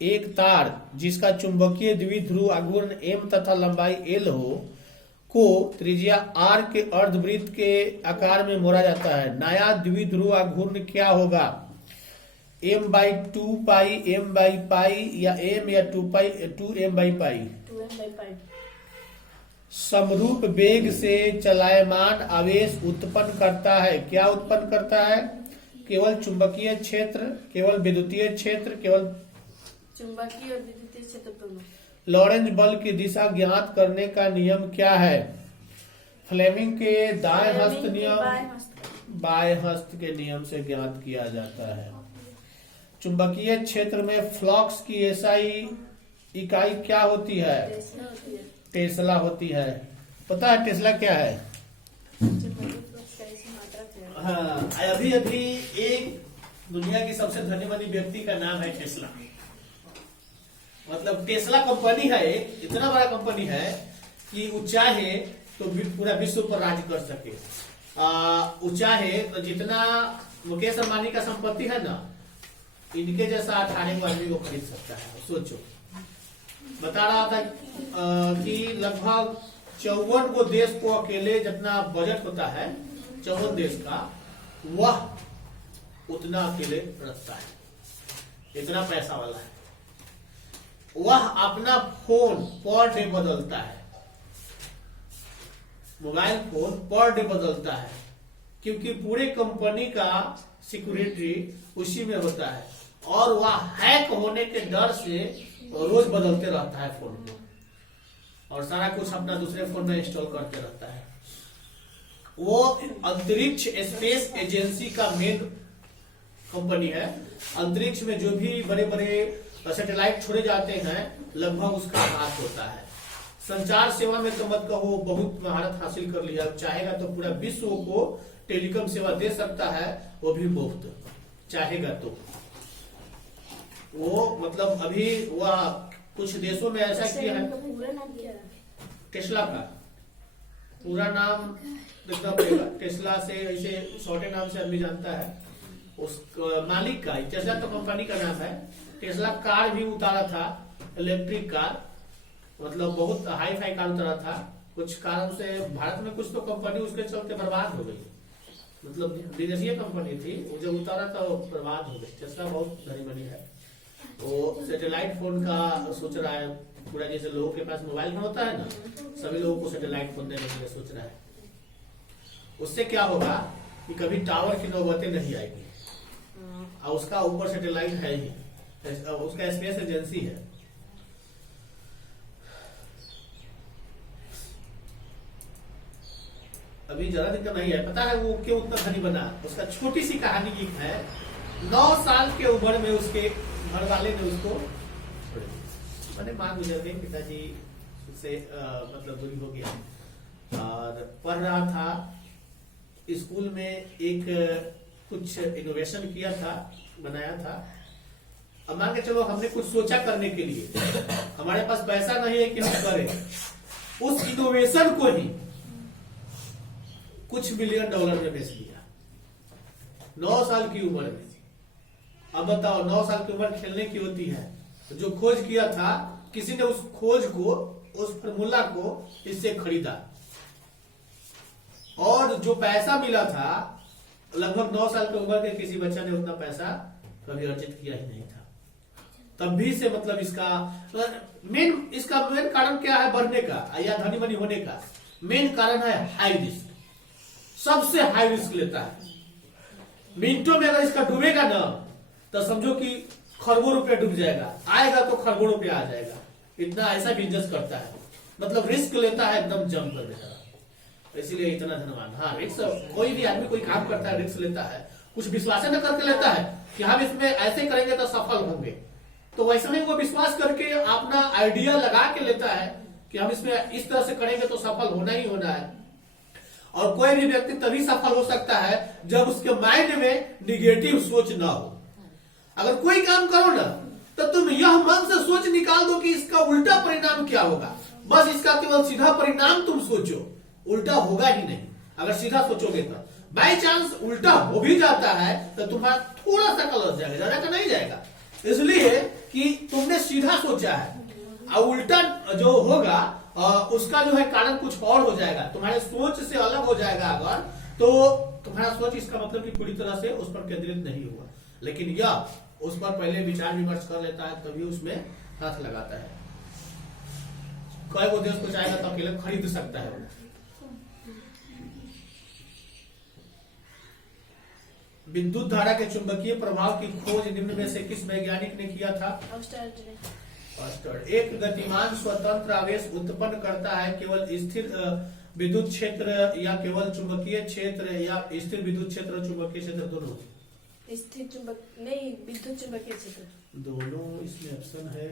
एक तार जिसका चुंबकीय द्विध्रुव आघूर्ण m तथा लंबाई l हो को त्रिज्या r के अर्धवृत्त के आकार में मोड़ा जाता है। नया द्विध्रुव आघूर्ण क्या होगा? m/2 m/पाई या m या 2m/पाई। समरूप वेग से चलायमान आवेश उत्पन्न करता है। क्या उत्पन्न करता है? केवल चुंबकीय क्षेत्र, केवल विद्युतीय क्षेत्र, केवल चुंबकीय और विद्युतीय क्षेत्र दोनों। लॉरेंज बल की दिशा ज्ञात करने का नियम क्या है? फ्लेमिंग के दाएं हस्त नियम बाएं हस्त के नियम से ज्ञात किया जाता है। चुंबकीय क्षेत्र में फ्लक्स की एसआई इकाई क्या होती है? टेस्ला होती है। पता है टेस्ला क्या है? हाँ, अभी एक दुनिया की सबसे धनी मनी व्यक्ति का नाम है टेस्ला। मतलब टेस्ला कंपनी है, इतना बड़ा कंपनी है कि वो चाहे तो पूरा विश्व पर राज कर सके। वो चाहे तो जितना मुकेश अंबानी का संपत्ति है ना, इनके जैसा 18 आदमी को खरीद सकता है। सोचो, बता रहा था कि लगभग 54 को देश को अकेले जितना बजट होता है 54 देश का, वह उतना अकेले रखता है। इतना पैसा वाला है। वह अपना फोन पर डे बदलता है, मोबाइल फोन पर डे बदलता है, क्योंकि पूरे कंपनी का सिक्योरिटी उसी में होता है और वह हैक होने के डर से रोज बदलते रहता है फोन को और सारा कुछ अपना दूसरे फोन में इंस्टॉल करते रहता है। वो अंतरिक्ष स्पेस एजेंसी का मेन कंपनी है। अंतरिक्ष में जो भी बड़े बड़े सैटेलाइट छोड़े जाते हैं लगभग उसका हाथ होता है। संचार सेवा में तो मत कहो, बहुत महारत हासिल कर लिया। चाहेगा तो पूरा विश्व को टेलीकॉम सेवा दे सकता है, वो भी मुफ्त, चाहेगा तो। वो मतलब अभी वह कुछ देशों में ऐसा किया है। टेस्ला का पूरा नाम एकदम टेस्ला से ऐसे छोटे नाम से आदमी जानता है। उस मालिक का टेस्ला तो कंपनी का नाम है। टेस्ला कार भी उतारा था, इलेक्ट्रिक कार, मतलब बहुत हाई फाई कार उतारा था। कुछ कारण से भारत में कुछ तो कंपनी उसके चलते बर्बाद हो गई, मतलब विदेशी कंपनी थी, वो जब उतारा था वो बर्बाद हो गई। टेस्ला बहुत धनी बनी है। वो सैटेलाइट फोन का सोच रहा है पूरा, जैसे लोगों के पास मोबाइल फोन होता है ना, सभी लोगों को सैटेलाइट फोन देने के लिए सोच रहा है। उससे क्या होगा कि कभी टावर की नौबतें नहीं आएगी और उसका ऊपर सैटेलाइट है ही, उसका स्पेस एजेंसी है। अभी जरा दिन का नहीं है। पता है वो क्यों उतना धनी बना? उसका छोटी सी कहानी ये है। 9 साल के उम्र में उसके घर वाले ने उसको मैंने मां गुजर गई, पिताजी से मतलब दूरी हो गया और पढ़ रहा था स्कूल में। एक कुछ इनोवेशन किया था, बनाया था। अब मान के चलो हमने कुछ सोचा करने के लिए, हमारे पास पैसा नहीं है कि हम करें। उस इनोवेशन को ही कुछ $1 मिलियन में बेच दिया 9 साल की उम्र में। अब बताओ 9 साल की उम्र खेलने की होती है। जो खोज किया था किसी ने, उस खोज को, उस फॉर्मूला को इससे खरीदा और जो पैसा मिला था लगभग 9 साल की उम्र के किसी बच्चा ने उतना पैसा कभी अर्जित किया ही नहीं था। तब भी से मतलब इसका मेन कारण क्या है बढ़ने का या धनी बनी होने का? मेन कारण है हाई रिस्क। सबसे हाई रिस्क लेता है। मिनटों में अगर इसका डूबेगा ना तो समझो कि खरबों रुपया डूब जाएगा, आएगा तो खरबों रुपया आ जाएगा। इतना ऐसा बिजनेस करता है, मतलब रिस्क लेता है एकदम जम कर देता है, इसीलिए इतना धनवान। हाँ, रिस्क कोई भी आदमी कोई काम करता है रिस्क लेता है, कुछ विश्वास न करके लेता है कि हम इसमें ऐसे करेंगे तो सफल होंगे, तो वैसे में वो विश्वास करके अपना आइडिया लगा के लेता है कि हम इसमें इस तरह से करेंगे तो सफल होना ही होना है। और कोई भी व्यक्ति तभी सफल हो सकता है जब उसके माइंड में निगेटिव सोच ना हो। अगर कोई काम करो ना तो तुम यह मन से सोच निकाल दो कि इसका उल्टा परिणाम क्या होगा, बस इसका केवल सीधा परिणाम तुम सोचो, उल्टा होगा ही नहीं। अगर सीधा सोचोगे तो बाई चांस उल्टा हो भी जाता है तो तुम्हारा थोड़ा सा कलर जाएगा, ज्यादा का नहीं जाएगा, इसलिए कि तुमने सीधा सोचा है और उल्टा जो होगा उसका जो है कारण कुछ और हो जाएगा, तुम्हारे सोच से अलग हो जाएगा अगर, तो तुम्हारा सोच इसका मतलब कि पूरी तरह से उस पर केंद्रित नहीं हुआ। लेकिन यह उस पर पहले विचार विमर्श कर लेता है, तभी उसमें हाथ लगाता है। कोई उद्देश्य को चाहेगा तो अकेले खरीद सकता है। विद्युत धारा के चुंबकीय प्रभाव की खोज निम्न में से किस वैज्ञानिक ने किया था? ऑस्टर्ड। एक गतिमान स्वतंत्र आवेश उत्पन्न करता है केवल स्थिर विद्युत क्षेत्र या केवल चुंबकीय क्षेत्र या स्थिर विद्युत क्षेत्र और चुंबकीय क्षेत्र दोनों? स्थिर चुंबक नहीं, विद्युत चुंबकीय क्षेत्र दोनों इसमें ऑप्शन है।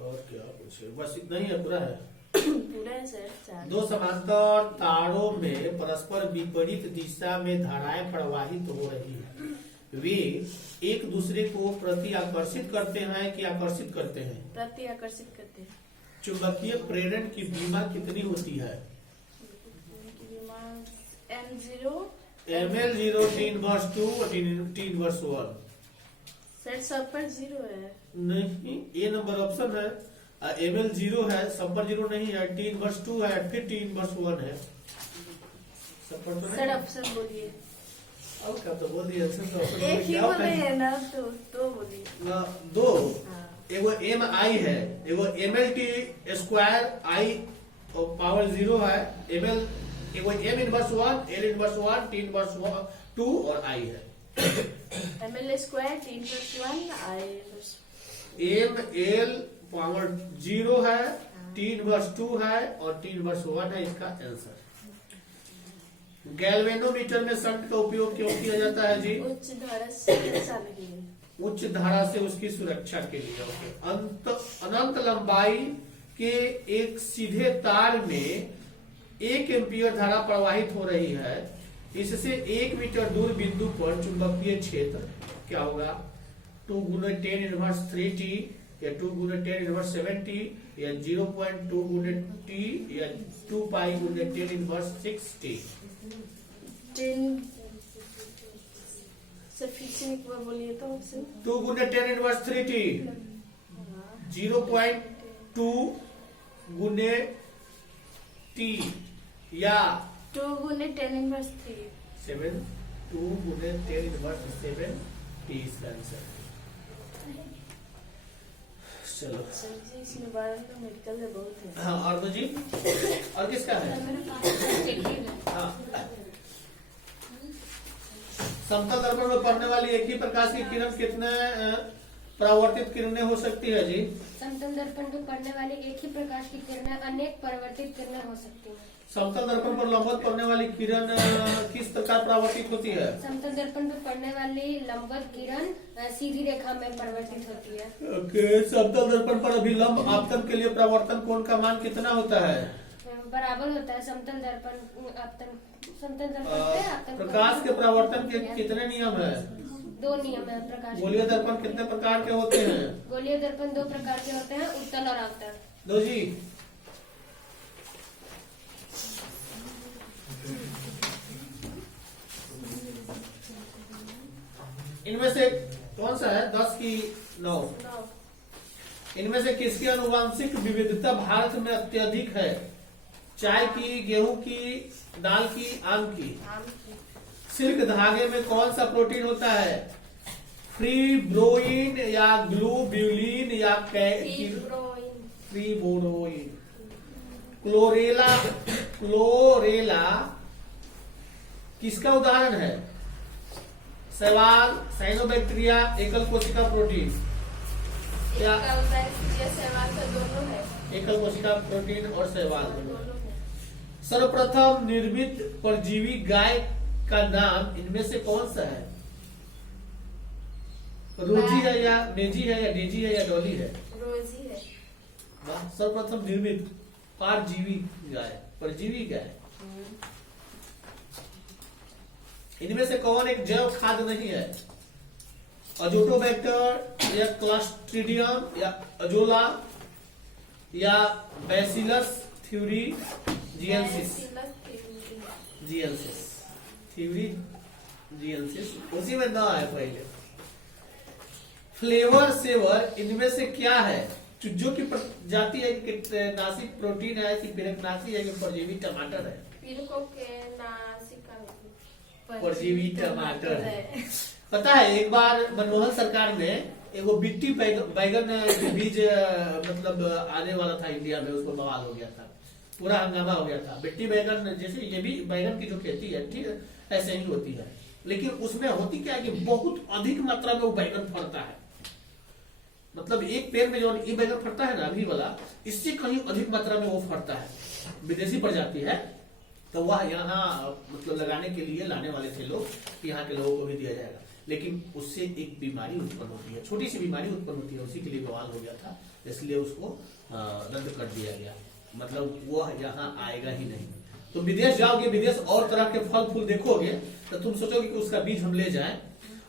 और क्या पूछे, बस इतना ही है, पूरा है। पूरा है सर। 4 दो समांतर तारों में परस्पर विपरीत दिशा में धाराएं प्रवाहित हो रही है, वे एक दूसरे को प्रति आकर्षित करते हैं कि आकर्षित करते हैं? प्रति आकर्षित करते हैं। चुंबकीय प्रेरण की बीमा कितनी होती है? M0 ml0 T/2 और T/1। सर सब पर 0 है। नहीं, ए नंबर ऑप्शन है। ml0 है, सब पर 0 नहीं है। T/2 है, फिर T/1 है। सब पर तो नहीं। सर ऑप्शन बोलिए। अब क्या तो बोल दिया, आंसर तो ऑप्शन एक में ही क्या बोले होता है? है ना, तो बोलिए। दो, हाँ। एगो MI है, एगो MLT² पावर 0 है, ML एगो M−1, L−1, T/2 और I है। ml² T/1 I ML power 0 है, T/2 है और T/1 है इसका आंसर। गैल्वेनोमीटर में शंट का उपयोग क्यों किया जाता है जी? उच्च धारा से बचाने के लिए। उच्च धारा से उसकी सुरक्षा के लिए। अनंत लंबाई के एक सीधे तार में 1 एम्पीयर धारा प्रवाहित हो रही है, इससे 1 मीटर दूर बिंदु पर चुंबकीय क्षेत्र क्या होगा? 2 × 10⁻³ या 2 × 10⁻7t या 0.2 × t या 2 π × 10⁻6t? 10 सर फिर से एक बार बोलिए तो ऑप्शन। 2 × 10⁻³ t, 0.2 × t या 2 × 10⁻3। 7, 2 × 10⁻7 t इसका आंसर। चलो सर जी इसमें बायोलॉजी मेडिकल है बहुत है। हाँ, और दो जी, और किसका है? हाँ, समतल दर्पण में पड़ने वाली एक ही प्रकाश की किरण कितने परावर्तित किरणें हो सकती है जी? समतल दर्पण पर पड़ने वाली एक ही प्रकाश की किरणें अनेक परावर्तित किरणें हो सकती हैं। समतल दर्पण पर लंबवत पड़ने वाली किरण किस प्रकार परावर्तित होती है? समतल दर्पण पर पड़ने वाली लंबवत किरण सीधी रेखा में परिवर्तित होती है। ओके, समतल दर्पण पर अभिलंब आपतन के लिए परावर्तन कोण का मान कितना होता है? बराबर होता है। समतल दर्पण आपतन, समतल दर्पण पे आपतन प्रकाश के परावर्तन के कितने नियम है? 2 नियम है प्रकाश। गोलीय दर्पण कितने प्रकार के होते हैं? गोलीय दर्पण 2 प्रकार के होते हैं, उत्तल और अवतल। दो जी, इनमें से कौन सा है? 10 की 9? इनमें से किसकी आनुवांशिक विविधता भारत में अत्यधिक है? चाय की, गेहूं की, दाल की, आम की? सिल्क धागे में कौन सा प्रोटीन होता है? फ्रीब्रोइन या ग्लोब्यूलिन या फ्रीब्रोइन? क्लोरेला किसका उदाहरण है? शैवाल, साइनोबैक्टीरिया, एकल कोशिका प्रोटीन? क्या सवाल तो दोनों है। एकल कोशिका प्रोटीन और शैवाल दोनों। सर्वप्रथम निर्मित परजीवी गाय का नाम इनमें से कौन सा है? रोजी है या मेजी है या डेजी है या डॉली है? रोजी है। सर्वप्रथम निर्मित परजीवी गाय, परजीवी गाय। इनमें से कौन एक जैव खाद्य नहीं है? अजोटोबैक्टर या क्लस्ट्रीडियम या अजोला या बैसिलस थ्यूरी जिएंसिस? जिएंसिस थ्यूरी जीएलसी उसी में ना है पहले। फ्लेवर सेवर इनमें से क्या है? चुज्जों की प्रजाति है कि कीटनाशक प्रोटीन है कि पिरकनाशी है कि परजीवी टमाटर है? पीड़कों के नासिका परजीवी टमाटर है। पता है एक बार मनमोहन सरकार ने एगो बिट्टी बैगन के बीज मतलब आने वाला था इंडिया में, उसको बवाल हो गया था, पूरा हंगामा हो गया था। बिट्टी बैगन जैसे ये भी बैगन की जो खेती है ठीक है ऐसे ही होती है, लेकिन उसमें होती क्या है कि बहुत अधिक मात्रा में वो बैगन फड़ता है। मतलब एक पेड़ में जो ये बैगन फड़ता है ना अभी वाला, इससे कहीं अधिक मात्रा में वो फड़ता है। विदेशी प्रजाति है, तो वह यहाँ मतलब लगाने के लिए लाने वाले थे लोग, यहाँ के लोगों को भी दिया जाएगा, लेकिन उससे एक बीमारी उत्पन्न होती है, छोटी सी बीमारी उत्पन्न होती है, उसी के लिए बवाल हो गया था, इसलिए उसको रद्द कर दिया गया। मतलब वो यहाँ आएगा ही नहीं। तो विदेश जाओगे, विदेश और तरह के फल फूल देखोगे तो तुम सोचोगे कि उसका बीज हम ले जाएं,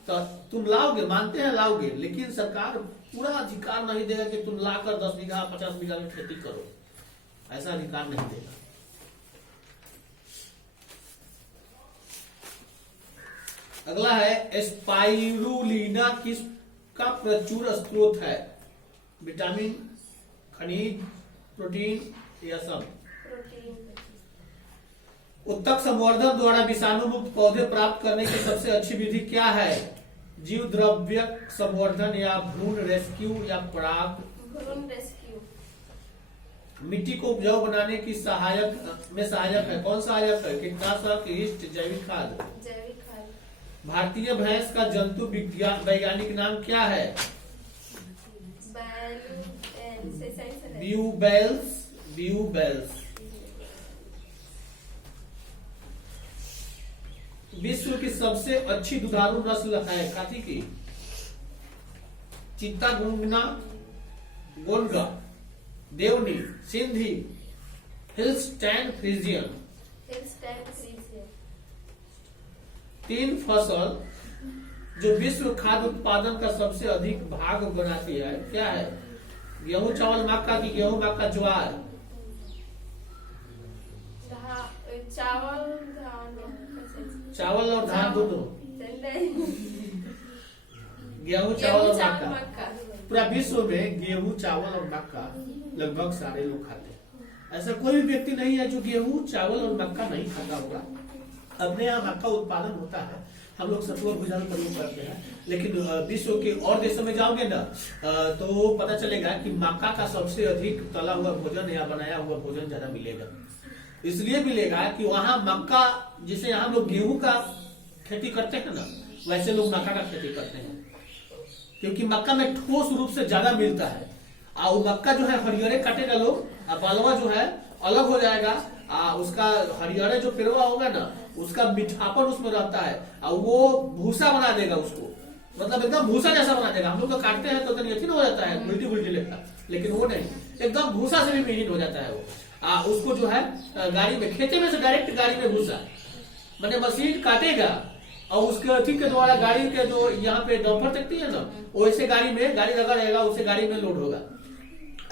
तो तुम लाओगे, मानते हैं लाओगे, लेकिन सरकार पूरा अधिकार नहीं देगा कि तुम लाकर 10 बीघा 50 बीघा में खेती करो, ऐसा अधिकार नहीं देगा। अगला है स्पाइरुलिना किसका प्रचुर स्रोत है? विटामिन, खनिज, प्रोटीन या सब? प्रोटीन। उत्तक संवर्धन द्वारा विषाणु मुक्त पौधे प्राप्त करने की सबसे अच्छी विधि क्या है? जीव द्रव्य संवर्धन या भ्रूण रेस्क्यू या पराग? भ्रूण रेस्क्यू। मिट्टी को उपजाऊ बनाने की सहायक है, कौन सहायक है? कीटनाशक, यीस्ट, जैविक खाद? जैविक खाद। भारतीय भैंस का जंतु विज्ञान वैज्ञानिक नाम क्या है? ब्यूबेल्स। ब्यूबेल्स। विश्व की सबसे अच्छी दुधारू नस्ल है काती की? चित्तागोंगना, गोंडा, देवनी, सिंधी, हिल्स्टैन फ्रीजियन? तीन फसल जो विश्व खाद्य उत्पादन का सबसे अधिक भाग बनाती है क्या है? गेहूं, चावल, मक्का की गेहूं, मक्का, ज्वार? चावल और धान दोनों? गेहूं, चावल और मक्का। पूरा विश्व में गेहूं, चावल और मक्का लगभग सारे लोग खाते हैं। ऐसा कोई भी व्यक्ति नहीं है जो गेहूं, चावल और मक्का नहीं खाता होगा। अपने यहाँ मक्का उत्पादन होता है, हम लोग सत्तू और भुजा में प्रयोग करते हैं, लेकिन विश्व के और देशों में जाओगे ना तो पता चलेगा कि मक्का का सबसे अधिक तला हुआ भोजन या बनाया हुआ भोजन ज्यादा मिलेगा। इसलिए मिलेगा कि वहाँ मक्का, जिसे यहाँ लोग गेहूं का खेती करते हैं ना, वैसे लोग मक्का का खेती करते हैं, क्योंकि मक्का में ठोस रूप से ज्यादा मिलता है। और मक्का जो है हरियरे काटेगा लोग, बालवा जो है अलग हो जाएगा, उसका हरियरे जो पेड़वा होगा ना उसका मीठापन उसमें रहता है, और वो भूसा बना देगा उसको, मतलब एकदम भूसा जैसा बना देगा। हम लोग तो काटते हैं तो अथी हो जाता है उल्टी उल्टी लेता, लेकिन वो नहीं, एकदम भूसा से भी महीन हो जाता है वो। उसको जो है गाड़ी में, खेते में से डायरेक्ट गाड़ी में भूसा, मैंने मशीन काटेगा और उसके अथी के द्वारा गाड़ी के जो यहाँ पे डंपर देखती है ना, वैसे गाड़ी में गाड़ी लगा रहेगा, उसे गाड़ी में लोड होगा।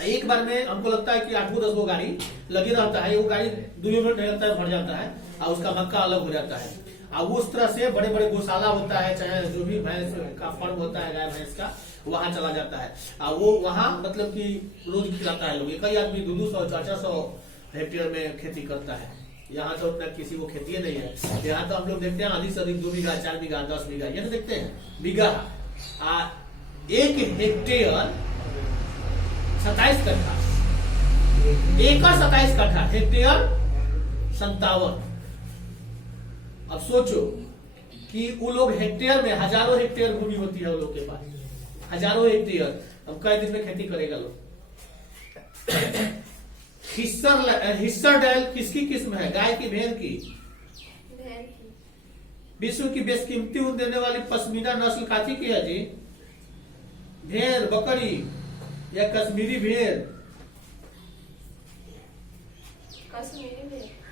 एक बार में हमको लगता है कि 8-10 गो गाड़ी लगी रहता है, वो गाड़ी 2 मिनट नहीं लगता है भर जाता है, और उसका मक्का अलग हो जाता है। और वो उस तरह से बड़े बड़े गौशाला होता है, चाहे जो भी भैंस का फर्म होता है गाय भैंस का, वहां चला जाता है, और वो वहां मतलब कि रोज खिलाता है लोग। कई आदमी 200-400 हेक्टेयर में खेती करता है। यहाँ तो उतना किसी को खेती नहीं है। यहाँ तो हम लोग देखते हैं अधिक से अधिक 2 बीघा, 4 बीघा, 10 बीघा, ये तो देखते हैं बीघा। 1 हेक्टेयर 27 कट्ठा, एकड़ 27 कट्ठा, हेक्टेयर 57। अब सोचो कि वो लोग हेक्टेयर में, हजारों हेक्टेयर भूमि होती है वो लोग के पास, हजारों हेक्टेयर। अब कई दिन में खेती करेगा लोग। हिस्सर डैल किसकी किस्म है? गाय की, भेड़ की? विश्व की बेशकीमती ऊन देने वाली पश्मीना नस्ल काची की है जी? भेड़, बकरी या कश्मीरी भेड़?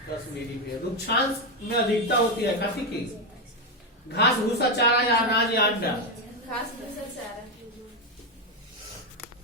कश्मीरी भेड़। रुक्षांश में अधिकता होती है काची की? घास, भूसा, चारा या अनाज या अंडा? घास, भूसा, चारा।